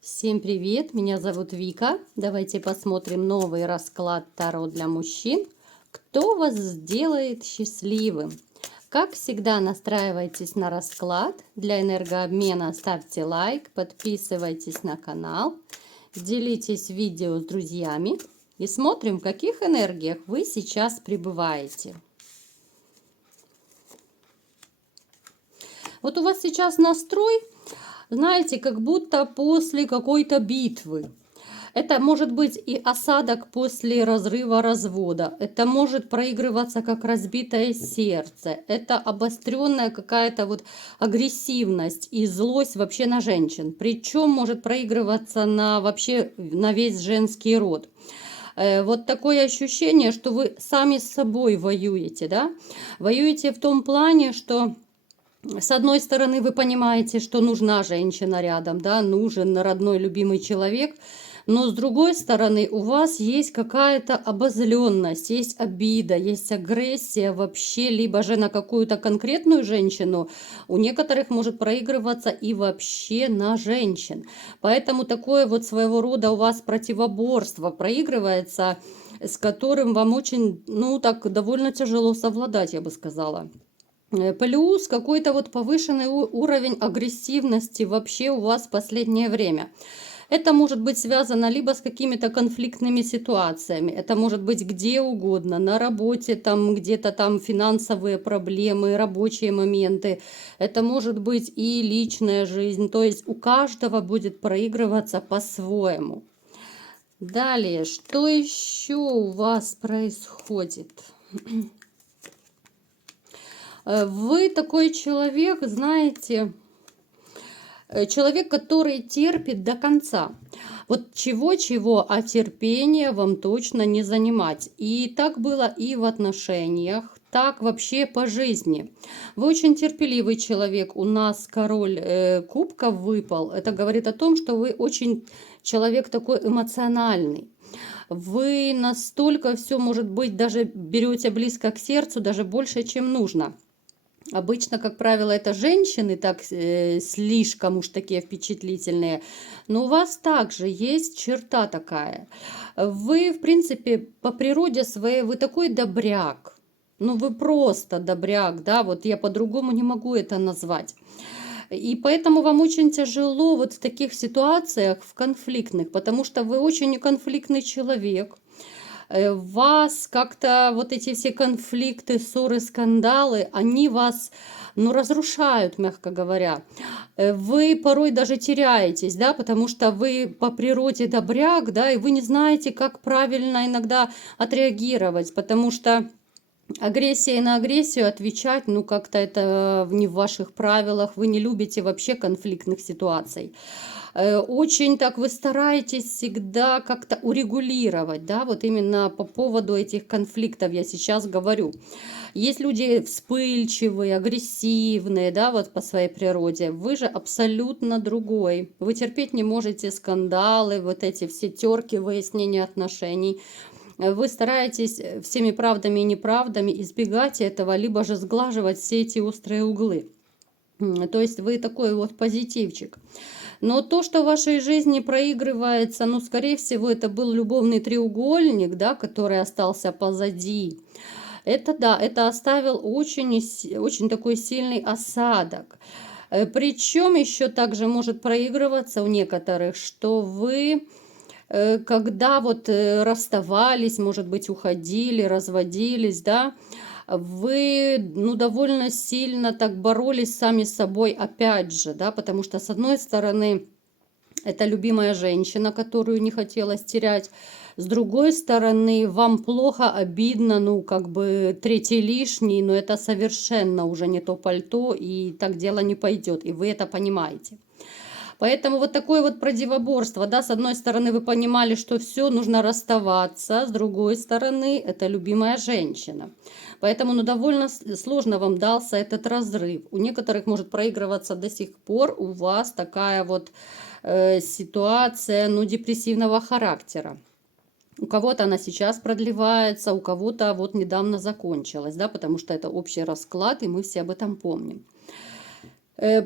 Всем привет, меня зовут Вика. Давайте посмотрим новый расклад Таро для мужчин. Кто вас сделает счастливым? Как всегда, настраивайтесь на расклад. Для энергообмена ставьте лайк, подписывайтесь на канал, делитесь видео с друзьями и смотрим, в каких энергиях вы сейчас пребываете. Вот у вас сейчас настрой, знаете, как будто после какой-то битвы. Это может быть и осадок после разрыва развода. Это может проигрываться как разбитое сердце. Это обостренная какая-то вот агрессивность и злость вообще на женщин. Причем может проигрываться вообще на весь женский род. Вот такое ощущение, что вы сами с собой воюете, да? Воюете в том плане, что с одной стороны, вы понимаете, что нужна женщина рядом, да, нужен родной, любимый человек, но с другой стороны, у вас есть какая-то обозленность, есть обида, есть агрессия вообще, либо же на какую-то конкретную женщину, у некоторых может проигрываться и вообще на женщин. Поэтому такое вот своего рода у вас противоборство проигрывается, с которым вам очень, так довольно тяжело совладать, я бы сказала. Плюс какой-то вот повышенный уровень агрессивности вообще у вас в последнее время. Это может быть связано либо с какими-то конфликтными ситуациями, это может быть где угодно, на работе, там где-то там финансовые проблемы, рабочие моменты, это может быть и личная жизнь, то есть у каждого будет проигрываться по-своему. Далее, что еще у вас происходит? Вы такой человек, знаете, человек, который терпит до конца. Вот чего-чего, а терпения вам точно не занимать. И так было и в отношениях, так вообще по жизни. Вы очень терпеливый человек. У нас король кубков выпал. Это говорит о том, что вы очень человек такой эмоциональный. Вы настолько все, может быть, даже берете близко к сердцу, даже больше, чем нужно. Обычно, как правило, это женщины так слишком уж такие впечатлительные. Но у вас также есть черта такая. Вы, в принципе, по природе своей, вы такой добряк. Ну, вы просто добряк, да, вот я по-другому не могу это назвать. И поэтому вам очень тяжело вот в таких ситуациях, в конфликтных, потому что вы очень неконфликтный человек. Вас как-то вот эти все конфликты, ссоры, скандалы, они вас, разрушают, мягко говоря. Вы порой даже теряетесь, да, потому что вы по природе добряк, да, и вы не знаете, как правильно иногда отреагировать, потому что агрессией на агрессию отвечать, как-то это не в ваших правилах, вы не любите вообще конфликтных ситуаций. Очень так вы стараетесь всегда как-то урегулировать, да, вот именно по поводу этих конфликтов я сейчас говорю. Есть люди вспыльчивые, агрессивные, да, вот по своей природе. Вы же абсолютно другой. Вы терпеть не можете скандалы, вот эти все терки, выяснения отношений. Вы стараетесь всеми правдами и неправдами избегать этого, либо же сглаживать все эти острые углы. То есть вы такой вот позитивчик. Но то, что в вашей жизни проигрывается, скорее всего, это был любовный треугольник, да, который остался позади. Это да, это оставил очень такой сильный осадок. Причем еще также может проигрываться у некоторых, что вы когда вот расставались, может быть, уходили, разводились, да, вы, довольно сильно так боролись сами с собой опять же, да, потому что, с одной стороны, это любимая женщина, которую не хотелось терять. С другой стороны, вам плохо, обидно, как бы третий лишний, но это совершенно уже не то пальто, и так дело не пойдет, и вы это понимаете. Поэтому вот такое вот противоборство, да, с одной стороны вы понимали, что все, нужно расставаться, с другой стороны это любимая женщина. Поэтому, довольно сложно вам дался этот разрыв. У некоторых может проигрываться до сих пор у вас такая вот ситуация, депрессивного характера. У кого-то она сейчас продлевается, у кого-то вот недавно закончилась, да, потому что это общий расклад, и мы все об этом помним.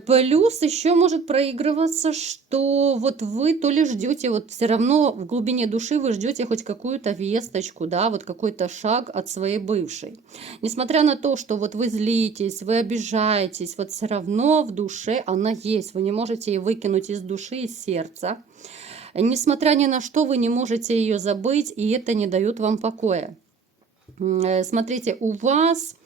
Плюс еще может проигрываться, что вот вы то ли ждете, вот все равно в глубине души вы ждете хоть какую-то весточку, да, вот какой-то шаг от своей бывшей. Несмотря на то, что вот вы злитесь, вы обижаетесь, вот все равно в душе она есть. Вы не можете ее выкинуть из души, из сердца. Несмотря ни на что, вы не можете ее забыть, и это не дает вам покоя. Смотрите, у вас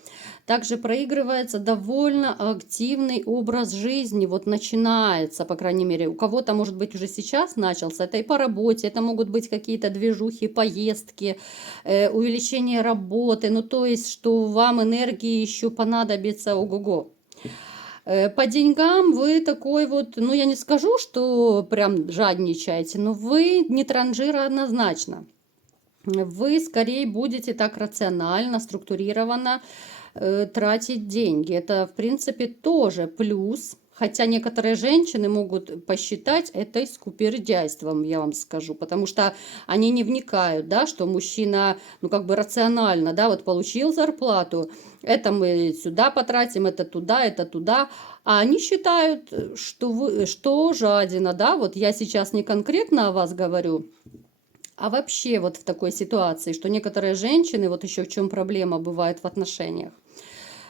также проигрывается довольно активный образ жизни, вот начинается, по крайней мере, у кого-то, может быть, уже сейчас начался, это и по работе, это могут быть какие-то движухи, поездки, увеличение работы, ну то есть, что вам энергии еще понадобится, ого-го. По деньгам вы такой вот, ну я не скажу, что прям жадничаете, но вы не транжира однозначно. Вы скорее будете так рационально, структурированно тратить деньги. Это, в принципе, тоже плюс. Хотя некоторые женщины могут посчитать это скупердяйством, я вам скажу, потому что они не вникают, да, что мужчина, ну, как бы рационально, да, вот получил зарплату, это мы сюда потратим, это туда, а они считают, что жадина, да, вот я сейчас не конкретно о вас говорю, а вообще вот в такой ситуации, что некоторые женщины, вот еще в чем проблема бывает в отношениях,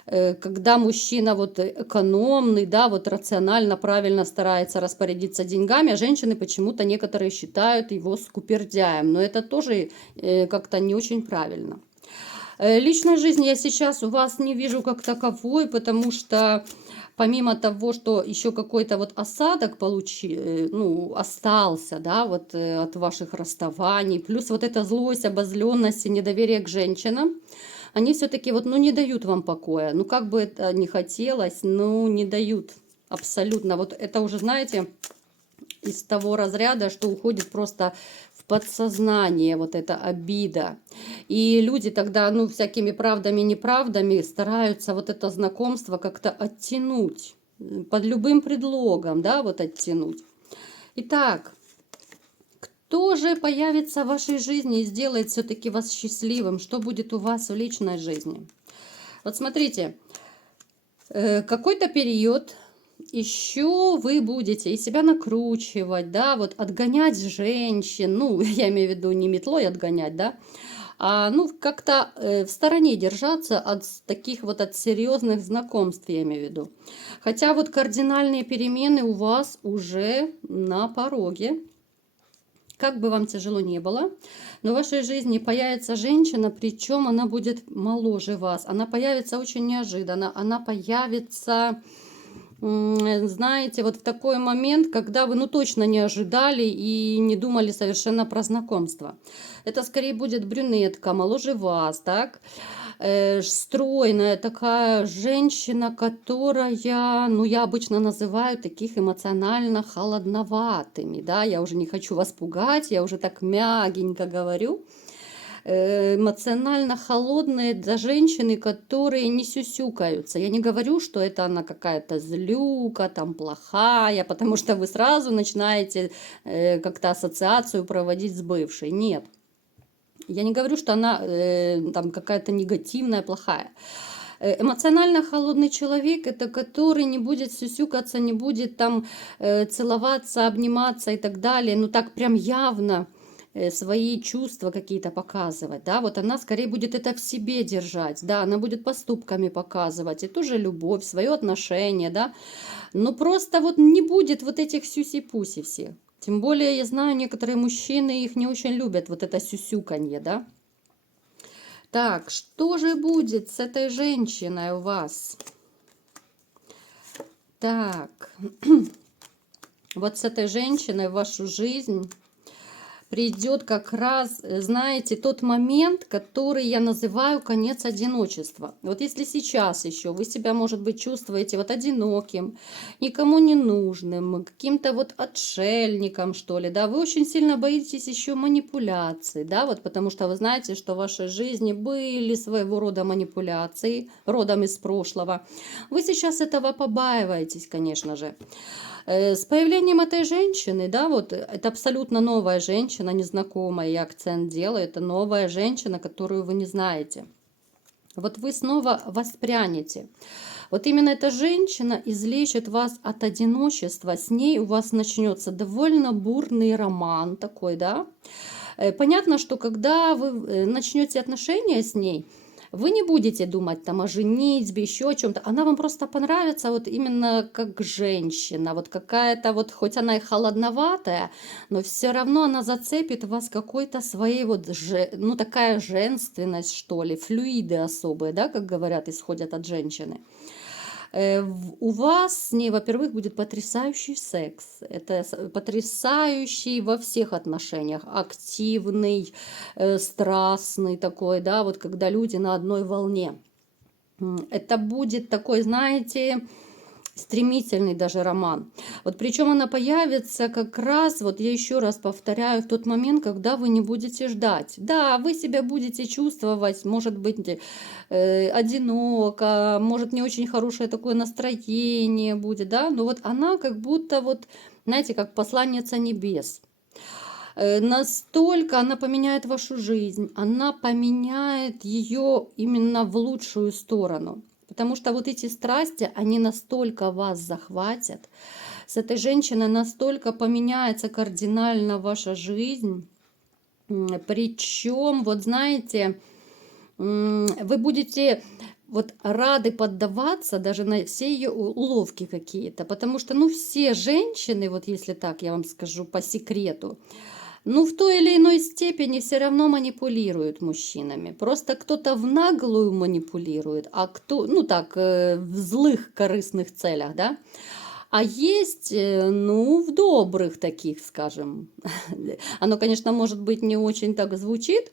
когда мужчина вот экономный, да, вот рационально, правильно старается распорядиться деньгами, а женщины почему-то некоторые считают его скупердяем, но это тоже как-то не очень правильно. Личной жизни я сейчас у вас не вижу как таковой, потому что помимо того, что еще какой-то вот осадок ну, остался, да, вот от ваших расставаний, плюс вот эта злость, обозленность и недоверие к женщинам, они все-таки вот, ну, не дают вам покоя. Ну, как бы это ни хотелось, ну, не дают абсолютно. Вот это уже, знаете, из того разряда, что уходит просто в подсознание вот эта обида. И люди тогда, ну, всякими правдами-неправдами стараются вот это знакомство как-то оттянуть. Под любым предлогом, да, вот оттянуть. Итак, кто же появится в вашей жизни и сделает все-таки вас счастливым? Что будет у вас в личной жизни? Вот смотрите, какой-то период еще вы будете и себя накручивать, да, вот отгонять женщин, ну, я имею в виду не метлой отгонять, да, а, ну, как-то в стороне держаться от таких вот, от серьезных знакомств, я имею в виду. Хотя вот кардинальные перемены у вас уже на пороге. Как бы вам тяжело не было, но в вашей жизни появится женщина, причем она будет моложе вас. Она появится очень неожиданно. Она появится, знаете, вот в такой момент, когда вы, ну, точно не ожидали и не думали совершенно про знакомство. Это скорее будет брюнетка, моложе вас, так? Стройная такая женщина, которая, ну, я обычно называю таких эмоционально холодноватыми, да, я уже не хочу вас пугать, я уже так мягенько говорю. Эмоционально холодные для женщины, которые не сюсюкаются. Я не говорю, что это она какая-то злюка, там плохая, потому что вы сразу начинаете как-то ассоциацию проводить с бывшей. Нет. Я не говорю, что она там какая-то негативная, плохая. Эмоционально холодный человек – это который не будет сюсюкаться, не будет там целоваться, обниматься и так далее. Ну так прям явно свои чувства какие-то показывать, да, вот она скорее будет это в себе держать, да, она будет поступками показывать, и тоже любовь, свое отношение, да, но просто вот не будет вот этих сюси-пуси всех. Тем более, я знаю, некоторые мужчины их не очень любят, вот это сюсюканье, да. Так, что же будет с этой женщиной у вас? Так, вот с этой женщиной в вашу жизнь придет как раз, знаете, тот момент, который я называю конец одиночества. Вот если сейчас еще вы себя, может быть, чувствуете вот одиноким, никому не нужным, каким-то вот отшельником, что ли, да, вы очень сильно боитесь еще манипуляций, да, вот потому что вы знаете, что в вашей жизни были своего рода манипуляции, родом из прошлого. Вы сейчас этого побаиваетесь, конечно же. С появлением этой женщины, да, вот это абсолютно новая женщина, незнакомая, я акцент делаю, это новая женщина, которую вы не знаете. вот вы снова воспрянете. Вот именно эта женщина излечит вас от одиночества, с ней у вас начнется довольно бурный роман такой, да. Понятно, что когда вы начнете отношения с ней, вы не будете думать там о женитьбе, еще о чем-то. Она вам просто понравится вот именно как женщина. Вот какая-то вот, хоть она и холодноватая, но все равно она зацепит вас какой-то своей вот, ну такая женственность, что ли, флюиды особые, да, как говорят, исходят от женщины. У вас с ней, во-первых, будет потрясающий секс. Это потрясающий во всех отношениях. Активный, страстный такой, да, вот когда люди на одной волне. Это будет такой, знаете, стремительный даже роман. Вот причем она появится как раз, вот я еще раз повторяю, в тот момент, когда вы не будете ждать. Да, вы себя будете чувствовать, может быть, одиноко, может, не очень хорошее такое настроение будет, да, но вот она как будто вот, знаете, как посланница небес. Настолько она поменяет вашу жизнь, она поменяет ее именно в лучшую сторону. Потому что вот эти страсти, они настолько вас захватят, с этой женщиной настолько поменяется кардинально ваша жизнь. Причем, вот знаете, вы будете вот рады поддаваться даже на все ее уловки какие-то. Потому что, ну, все женщины, вот если так я вам скажу по секрету, ну, в той или иной степени все равно манипулируют мужчинами. Просто кто-то в наглую манипулирует, а кто, ну так, в злых корыстных целях, да. А есть, ну, в добрых таких, скажем. Оно, конечно, может быть не очень так звучит,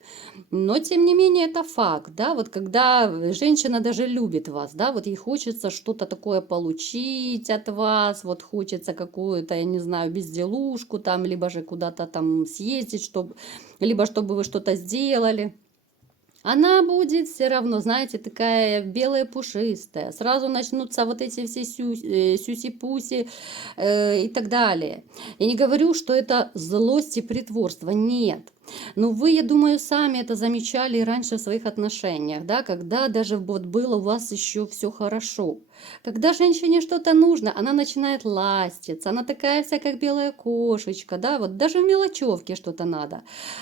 но тем не менее это факт, да. Вот когда женщина даже любит вас, да, вот ей хочется что-то такое получить от вас, вот хочется какую-то, я не знаю, безделушку там, либо же куда-то там съездить, чтобы, либо чтобы вы что-то сделали. Она будет все равно, знаете, такая белая пушистая. Сразу начнутся вот эти все сюси-пуси и так далее. Я не говорю, что это злость и притворство. Нет. Но вы, я думаю, сами это замечали и раньше в своих отношениях, да, когда даже вот было у вас еще все хорошо. Когда женщине что-то нужно, она начинает ластиться, она такая вся, как белая кошечка, да, вот даже в мелочевке что-то надо.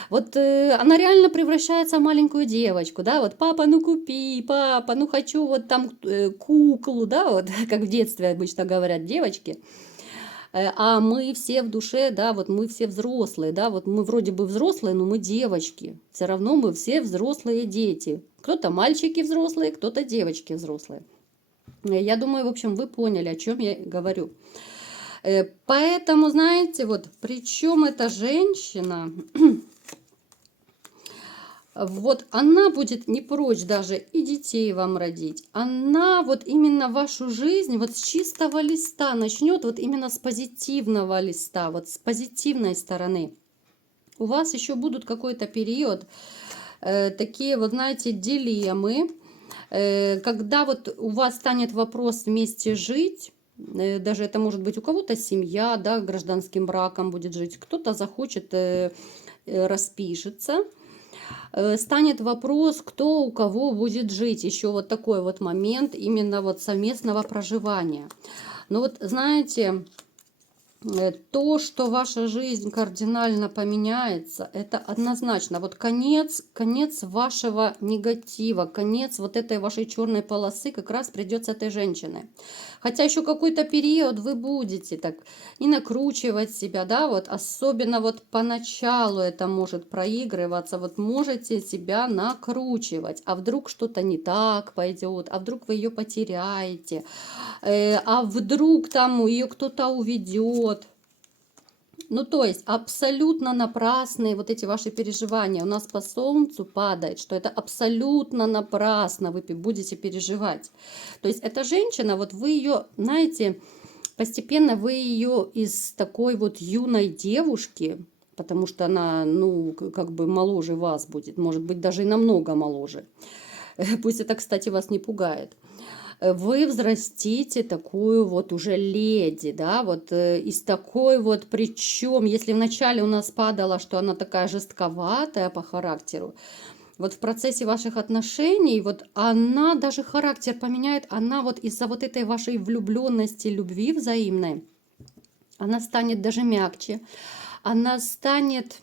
Вот она реально превращается в маленькую девочку, да, вот папа, ну купи, папа, ну хочу вот там куклу, да, вот как в детстве обычно говорят девочки. А мы все в душе, да, вот мы все взрослые, да, вот мы вроде бы взрослые, но мы девочки. Все равно мы все взрослые дети. Кто-то мальчики взрослые, кто-то девочки взрослые. Я думаю, в общем, вы поняли, о чем я говорю. Поэтому, знаете, вот причем эта женщина, вот она будет не прочь даже и детей вам родить. Она вот именно вашу жизнь вот с чистого листа начнет, вот именно с позитивного листа, вот с позитивной стороны. У вас еще будут какой-то период, такие вот, знаете, дилеммы, когда вот у вас станет вопрос вместе жить. Даже это может быть у кого-то семья, да, гражданским браком будет жить, кто-то захочет распишется. Станет вопрос, кто у кого будет жить. Еще вот такой вот момент именно вот совместного проживания. Но вот знаете, то, что ваша жизнь кардинально поменяется, это однозначно. Вот конец вашего негатива, конец вот этой вашей черной полосы как раз придет с этой женщины. Хотя еще какой-то период вы будете так и накручивать себя, да, вот особенно вот поначалу это может проигрываться, вот можете себя накручивать, а вдруг что-то не так пойдет, а вдруг вы ее потеряете, а вдруг там ее кто-то уведет. Ну, то есть абсолютно напрасные вот эти ваши переживания. У нас по солнцу падает, что это абсолютно напрасно вы будете переживать. То есть эта женщина, вот вы ее, знаете, постепенно вы ее из такой вот юной девушки, потому что она, ну, как бы моложе вас будет, может быть, даже и намного моложе. Пусть это, кстати, вас не пугает. Вы взрастите такую вот уже леди, да, вот из такой вот, причем, если вначале у нас падало, что она такая жестковатая по характеру, вот в процессе ваших отношений, вот она даже характер поменяет, она вот из-за вот этой вашей влюбленности, любви взаимной, она станет даже мягче, она станет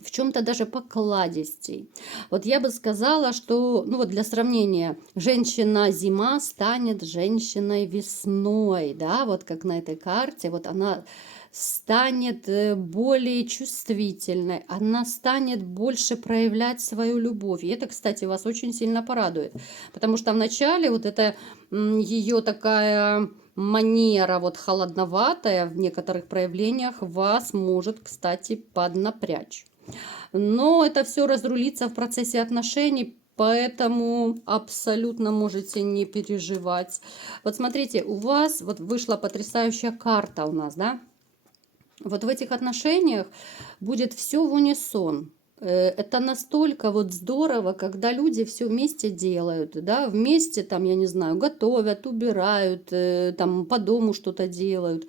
в чем-то даже покладистей. Вот я бы сказала, что, ну вот для сравнения, женщина-зима станет женщиной весной, да, вот как на этой карте, вот она станет более чувствительной, она станет больше проявлять свою любовь. И это, кстати, вас очень сильно порадует, потому что вначале вот это ее такая манера вот холодноватая в некоторых проявлениях вас может, кстати, поднапрячь. Но это все разрулится в процессе отношений, поэтому абсолютно можете не переживать. Вот смотрите, у вас вот вышла потрясающая карта у нас, да? Вот в этих отношениях будет все в унисон. Это настолько вот здорово, когда люди все вместе делают, да, вместе там, я не знаю, готовят, убирают, там по дому что-то делают.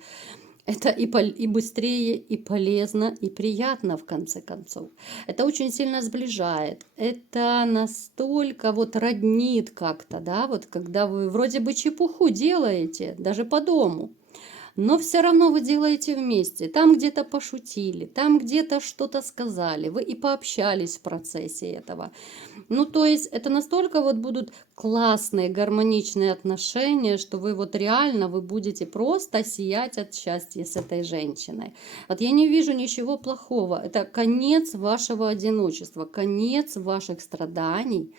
Это и быстрее, и полезно, и приятно, в конце концов. Это очень сильно сближает. Это настолько вот роднит как-то, да, вот когда вы вроде бы чепуху делаете, даже по дому, но все равно вы делаете вместе. Там где-то пошутили, там где-то что-то сказали, вы и пообщались в процессе этого. Ну, то есть это настолько вот будут классные, гармоничные отношения, что вы вот реально, вы будете просто сиять от счастья с этой женщиной. Вот я не вижу ничего плохого. Это конец вашего одиночества, конец ваших страданий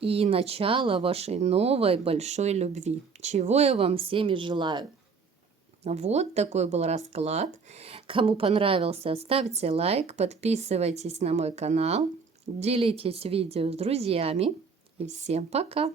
и начало вашей новой большой любви. Чего я вам всем и желаю. Вот такой был расклад. Кому понравился, ставьте лайк, подписывайтесь на мой канал, делитесь видео с друзьями. И всем пока!